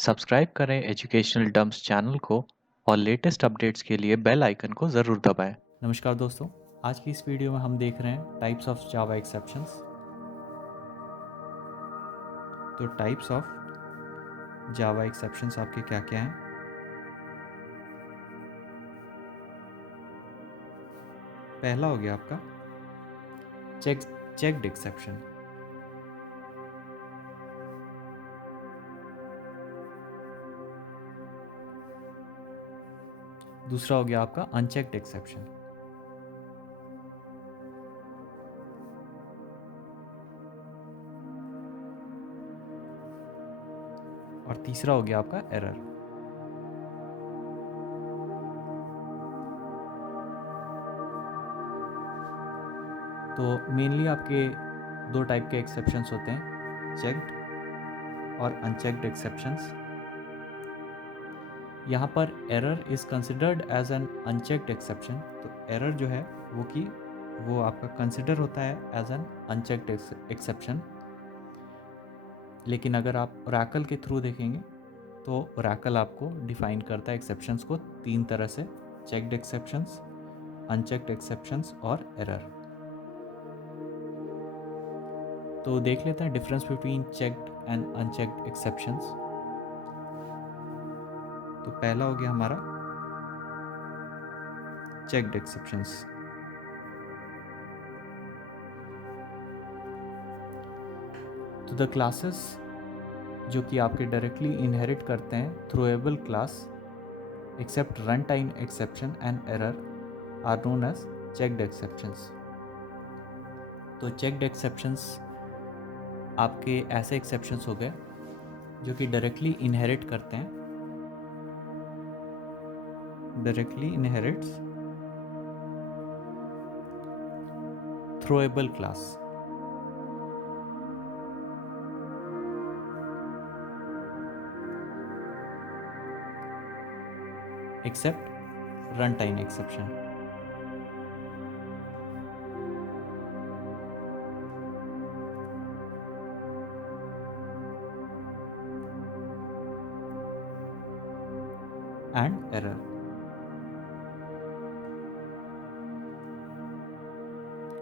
Subscribe करें educational dumps channel को और लेटेस्ट अपडेट्स के लिए बेल आइकन को ज़रूर दबाएं। नमस्कार दोस्तों, आज की इस वीडियो में हम देख रहे हैं टाइप्स ऑफ जावा एक्सेप्शंस। तो टाइप्स ऑफ जावा एक्सेप्शंस आपके क्या क्या हैं? पहला हो गया आपका चेक्ड एक्सेप्शन। दूसरा हो गया आपका अनचेक्ड एक्सेप्शन। और तीसरा हो गया आपका एरर। तो मेनली आपके दो टाइप के एक्सेप्शंस होते हैं, चेक्ड और अनचेक्ड एक्सेप्शंस। यहाँ पर error is considered as an unchecked exception. तो एरर जो है वो आपका कंसिडर होता है एज एन अनचेक्ड एक्सेप्शन। लेकिन अगर आप ओरेकल के थ्रू देखेंगे तो ओरेकल आपको डिफाइन करता है एक्सेप्शंस को तीन तरह से: चेक्ड एक्सेप्शंस, अनचेक्ड एक्सेप्शंस और एरर। तो देख लेते हैं difference between checked and unchecked exceptions. तो पहला हो गया हमारा चेक्ड एक्सेप्शंस। तो द क्लासेस जो कि आपके डायरेक्टली इनहेरिट करते हैं throwable class except run time exception and error are known as checked exceptions. तो चेक्ड एक्सेप्शंस आपके ऐसे एक्सेप्शंस हो गए जो कि डायरेक्टली इनहेरिट करते हैं, directly inherits throwable class. Except run time exception. And error.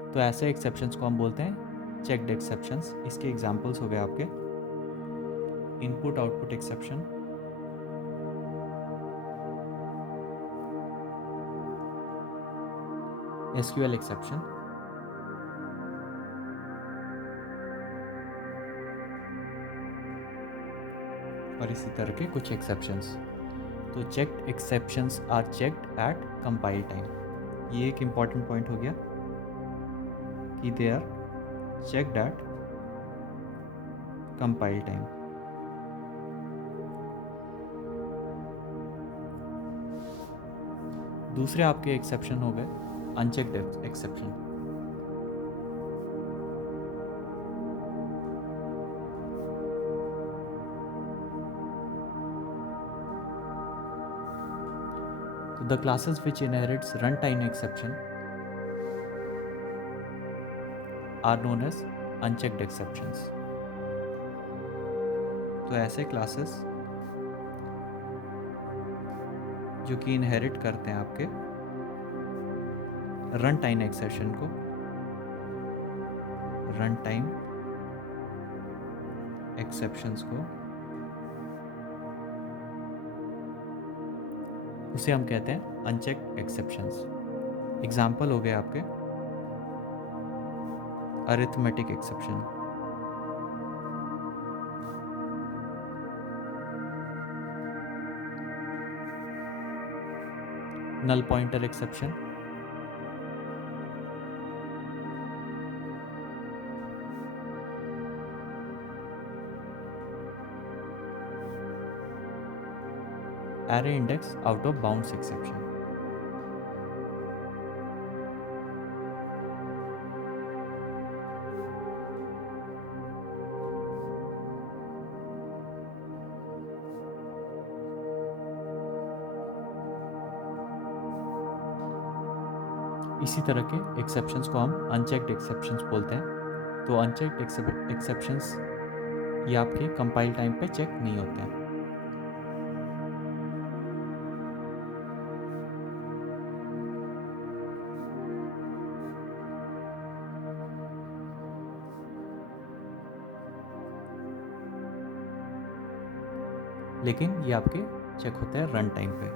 तो ऐसे एक्सेप्शंस को हम बोलते हैं चेक्ड एक्सेप्शंस। इसके एग्जांपल्स हो गए आपके input output exception, SQL exception, और इसी तरह के कुछ एक्सेप्शंस। तो checked exceptions are checked at compile time. ये एक इम्पॉर्टेंट पॉइंट हो गया कि they are checked at compile time. दूसरे आपके एक्सेप्शन हो गए अनचेक्ड एक्सेप्शन। तो the classes which inherits run time exception are known as unchecked exceptions. तो ऐसे क्लासेस जो कि इनहेरिट करते हैं आपके रन टाइम एक्सेप्शन को, रन टाइम एक्सेप्शंस को, उसे हम कहते हैं अनचेक्ड एक्सेप्शंस। एग्जाम्पल हो गए आपके arithmetic exception, null pointer exception, array index out of bounds exception. इसी तरह के एक्सेप्शंस को हम अनचेक्ड एक्सेप्शंस बोलते हैं। तो अनचेक्ड एक्सेप्शंस ये आपके कंपाइल टाइम पे चेक नहीं होते हैं। लेकिन ये आपके चेक होते हैं रन टाइम पे।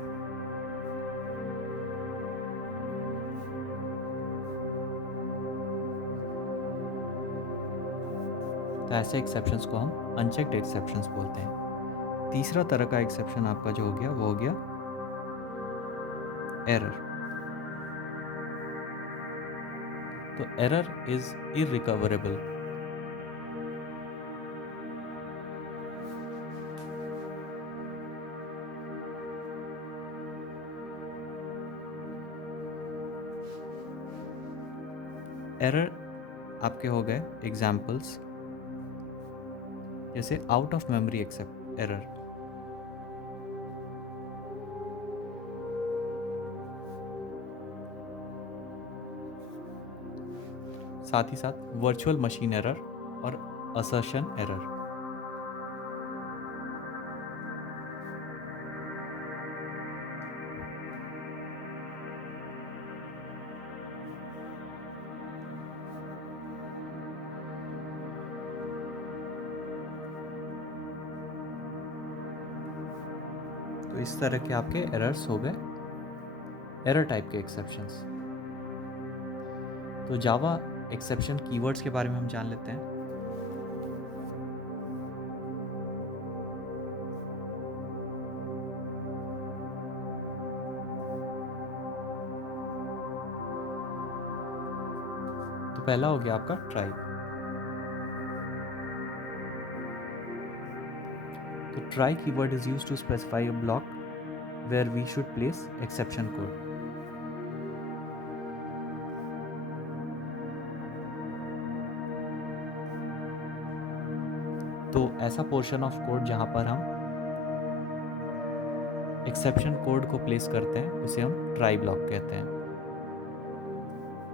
तो ऐसे एक्सेप्शंस को हम अनचेक्ड एक्सेप्शंस बोलते हैं। तीसरा तरह का एक्सेप्शन आपका जो हो गया वो हो गया एरर। तो एरर इज इरिकवरेबल। एरर आपके हो गए एग्जाम्पल्स, जैसे out of memory except error, साथ ही साथ वर्चुअल मशीन एरर और असर्शन एरर। तो इस तरह के आपके एरर्स हो गए एरर टाइप के एक्सेप्शंस। तो जावा एक्सेप्शन कीवर्ड्स के बारे में हम जान लेते हैं। तो पहला हो गया आपका ट्राई। तो try keyword is used to specify a block where we should place exception code. तो ऐसा पोर्शन ऑफ कोड जहां पर हम एक्सेप्शन कोड को प्लेस करते हैं उसे हम ट्राई ब्लॉक कहते हैं।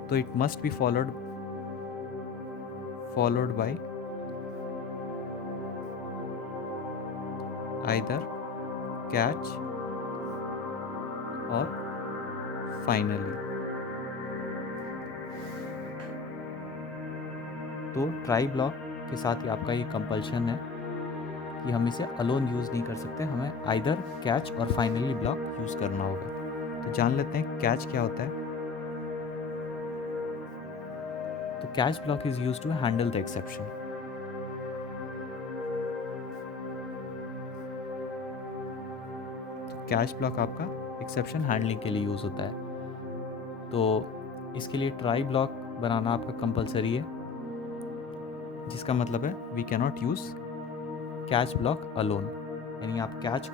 तो it must be followed bye either catch और फाइनली। तो ट्राई ब्लॉक के साथ ही आपका ये कंपल्शन है कि हम इसे अलोन यूज़ नहीं कर सकते, हमें आइदर कैच और फाइनली ब्लॉक यूज़ करना होगा। तो जान लेते हैं कैच क्या होता है। तो catch block is used to handle the exception. तो कैच ब्लॉक आपका एक्सेप्शन हैंडलिंग के लिए यूज़ होता है। तो इसके लिए ट्राई ब्लॉक बनाना आपका कंपलसरी है, जिसका मतलब है we can not use catch block alone, यानी आप कैच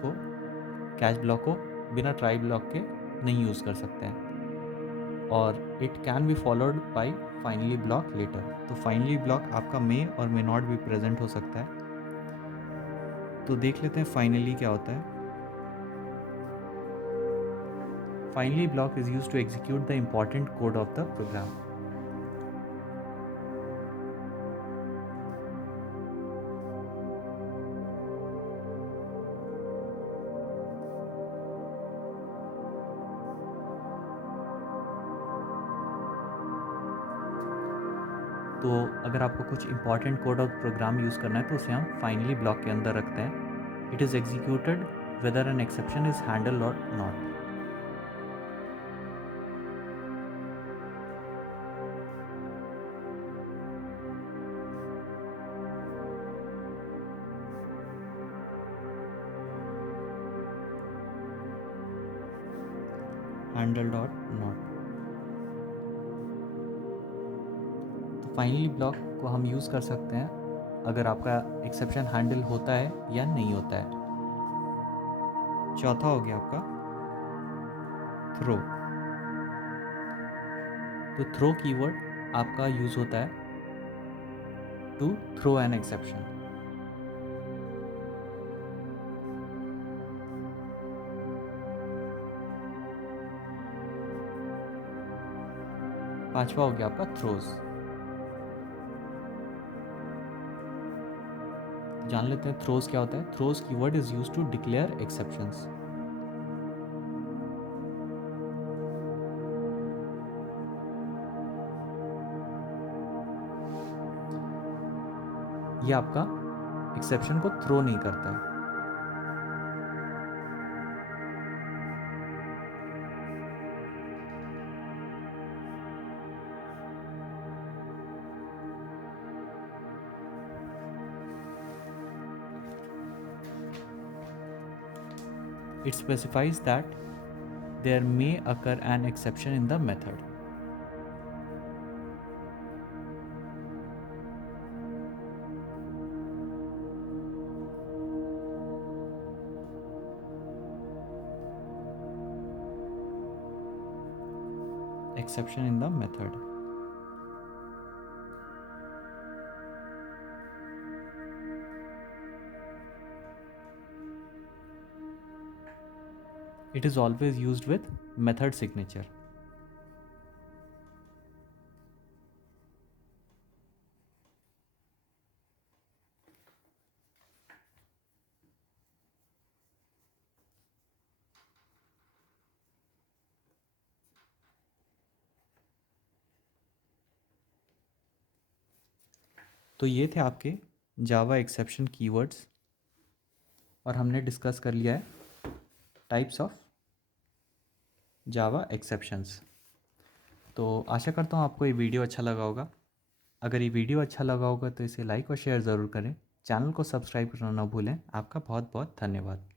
ब्लॉक को बिना ट्राई ब्लॉक के नहीं यूज़ कर सकते हैं। और it can be followed by finally block later. तो फाइनली ब्लॉक आपका मे और मे नॉट भी प्रेजेंट हो सकता है। तो देख लेते हैं फाइनली क्या होता है। Finally block is used to execute the important code of the program. तो अगर आपको कुछ important code of program use करना है तो उसे हम फाइनली ब्लॉक के अंदर रखते हैं। It is executed whether an exception is handle or not. Handle dot not. तो फाइनली ब्लॉक को हम यूज़ कर सकते हैं अगर आपका एक्सेप्शन हैंडल होता है या नहीं होता है। चौथा हो गया आपका थ्रो। तो थ्रो कीवर्ड आपका यूज़ होता है टू थ्रो एन एक्सेप्शन। पांचवा हो गया आपका थ्रोज। जान लेते हैं थ्रोज क्या होता है। Throws keyword is used to declare exceptions. ये आपका एक्सेप्शन को थ्रो नहीं करता है। It specifies that there may occur an exception in the method. Exception in the method. It is always used with method signature. तो ये थे आपके जावा एक्सेप्शन कीवर्ड्स और हमने डिस्कस कर लिया है टाइप्स ऑफ जावा एक्सेप्शंस। तो आशा करता हूँ आपको ये वीडियो अच्छा लगा होगा। अगर ये वीडियो अच्छा लगा होगा तो इसे लाइक और शेयर ज़रूर करें। चैनल को सब्सक्राइब करना ना भूलें। आपका बहुत बहुत धन्यवाद।